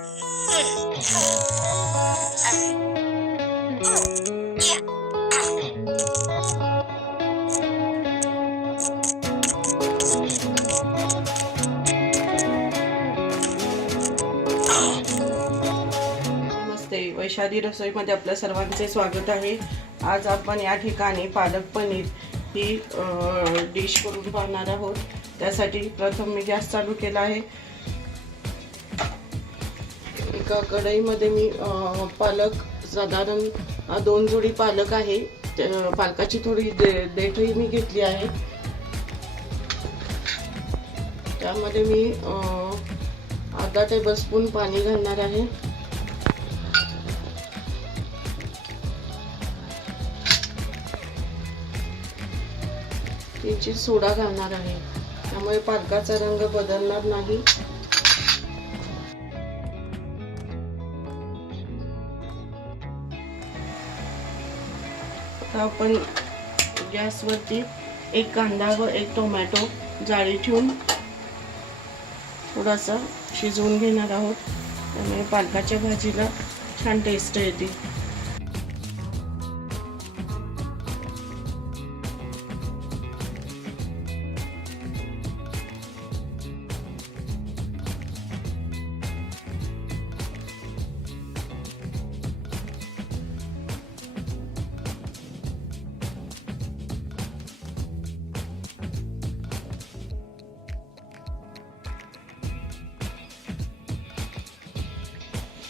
नमस्ते, वैशाली रसोईमध्ये आपल्या सर्वांचे स्वागत आहे। आज आपण या ठिकाणी पालक पनीर ही डिश करून पाहणार आहोत। त्यासाठी प्रथम मी गॅस चालू केला आहे। एका कढईमध्ये मी पालक साधारण 2 जोडी पालक आहे, पालकाची थोडी देठही मी घेतली आहे। त्यामध्ये मी अर्धा टेबलस्पून पाणी घालणार आहे। किंचित सोडा घालणार आहे, त्यामुळे पालकाचा रंग बदलणार नाही। आता आपण गॅसवरती एक कांदा व एक टोमॅटो जाळी ठेवून थोडासा शिजवून घेणार आहोत, त्यामुळे पालकाच्या भाजीला छान टेस्ट येते।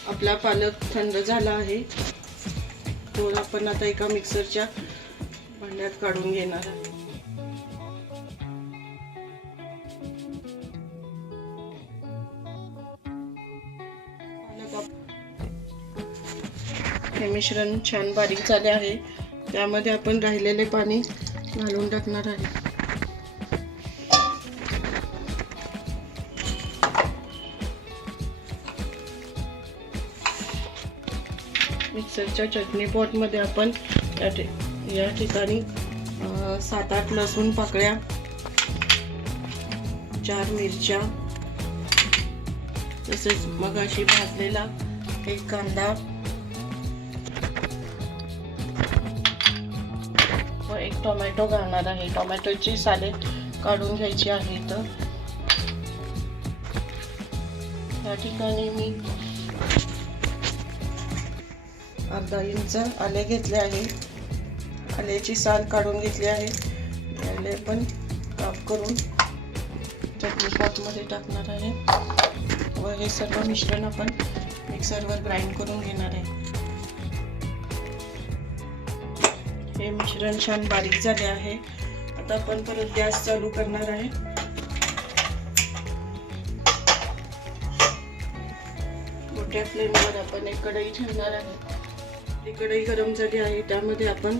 आपला पालक थंड झाला आहे, तो आपण आता एका मिक्सरच्या भांड्यात काढून घेणार आहे। हे मिश्रण छान बारीक झाले आहे, त्यामध्ये आपण राहिलेले पाणी घालून टाकणार आहे। मिक्सरच्या चटणी पॉट मध्ये आपण या ठिकाणी 7-8 लसूण पाकळ्या, 4 मिरच्या, तसेच मगाशी भाजलेला एक कांदा व एक टोमॅटो घालणार आहे। टोमॅटोची साले काढून घ्यायची आहेत। या ठिकाणी मी अर्धा इंच आले घेतले आहे, आल्याची साल काढून घेतली आहे। आले पण काप करून चटणी पॉट मध्ये टाकणार आहे व हे सर्व मिश्रण आपण मिक्सरवर ग्राइंड करून घेणार आहे। हे मिश्रण छान बारीक झाले आहे। आता आपण परत गॅस चालू करणार आहे। मोठ्या फ्लेमवर आपण एक कढई ठेवणार आहे। कढई गरम झाली आहे, त्यामध्ये आपण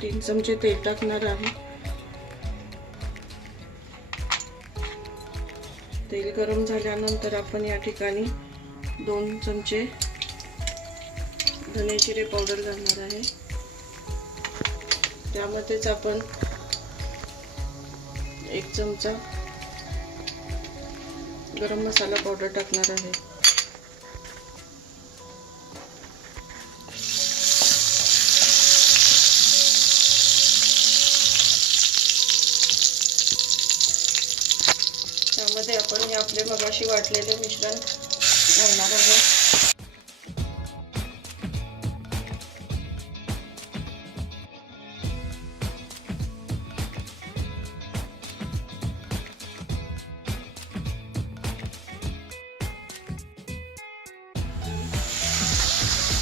3 चमचे तेल टाकणार आहे। तेल गरम झाल्यानंतर आपण या ठिकाणी 2 चमचे धने जिरे पावडर घालणार आहे। त्यामध्येच आपण 1 चमचा गरम मसाला पावडर टाकणार आहे। त्यामध्ये आपण हे आपले मगाशी वाटलेले मिश्रण घालणार आहोत।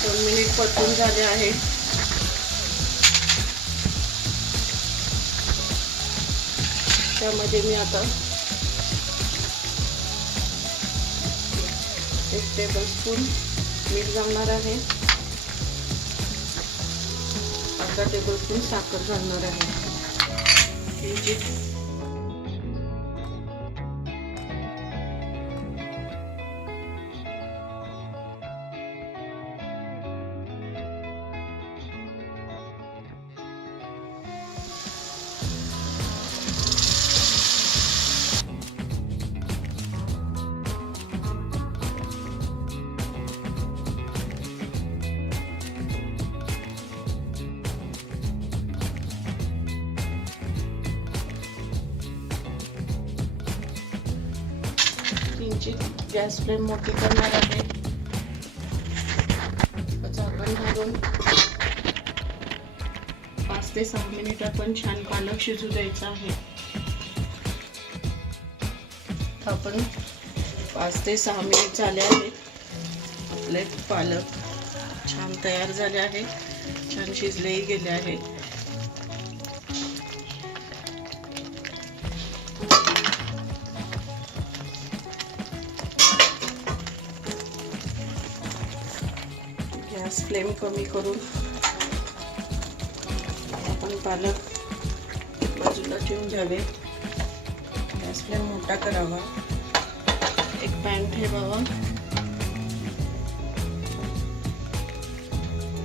2 मिनिट परतून झाले आहे। त्यामध्ये मी आता 1 टेबलस्पून मीठ घालणार आहे, अर्धा टेबलस्पून साखर घालणार आहे। गॅस फ्लेम मोठी करणार आहे. झाकण घालून 5 ते 6 मिनिट आपण छान पालक शिजू द्यायचा आहे. आपण 5 ते 6 मिनिट झाले आहेत. आपले पालक छान तयार झाले आहे, छान शिजलेही गेले आहे. गॅस फ्लेम कमी करून आपण पालक बाजूला ठेवून घ्यावे. गॅस फ्लेम मोठा करावा. एक पॅन ठेवावा.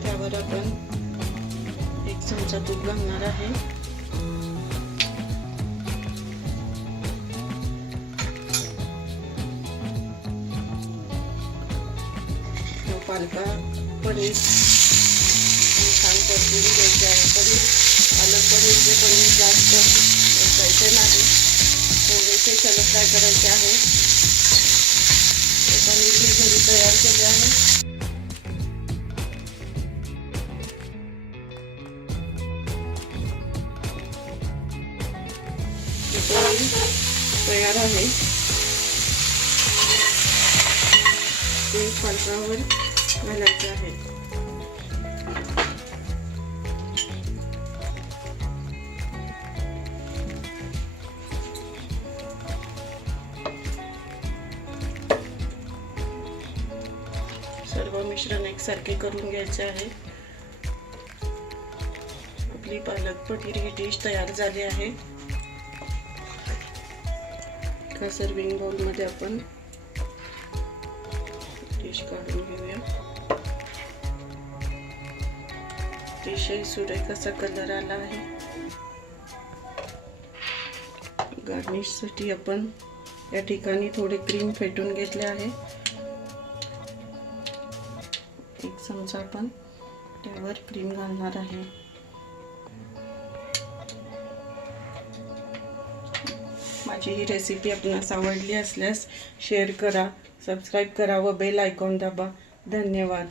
त्यावर आपण 1 चमचा तूप घालणार आहे. पालका पनीर छान परतून घ्यायचे आहे. पालक पनीरचे पनीर जास्त परतायचे नाही, थोडेसे शॅलो फ्राय करायचे आहे. हे पनीर मी घरी तयार केले आहे. हे पनीर तयार आहे. ते पालकावर घालायचे आहे. सर्व मिश्रण एकसारखे करून घ्यायचे आहे. आपली पालक पनीर ही डिश तयार झाली आहे. एका सर्विंग बाउल मध्ये आपण डिश काढून घेऊया. अतिशय सुरेख असा कलर आला आहे. गार्निश साठी आपण या ठिकाणी थोडे क्रीम फेटून घेतले आहे. 1 चमचा आपण त्यावर क्रीम घालणार आहे. माझी ही रेसिपी आपणास आवडली असल्यास शेअर करा, सबस्क्राईब करा व बेल आयकॉन दाबा. धन्यवाद.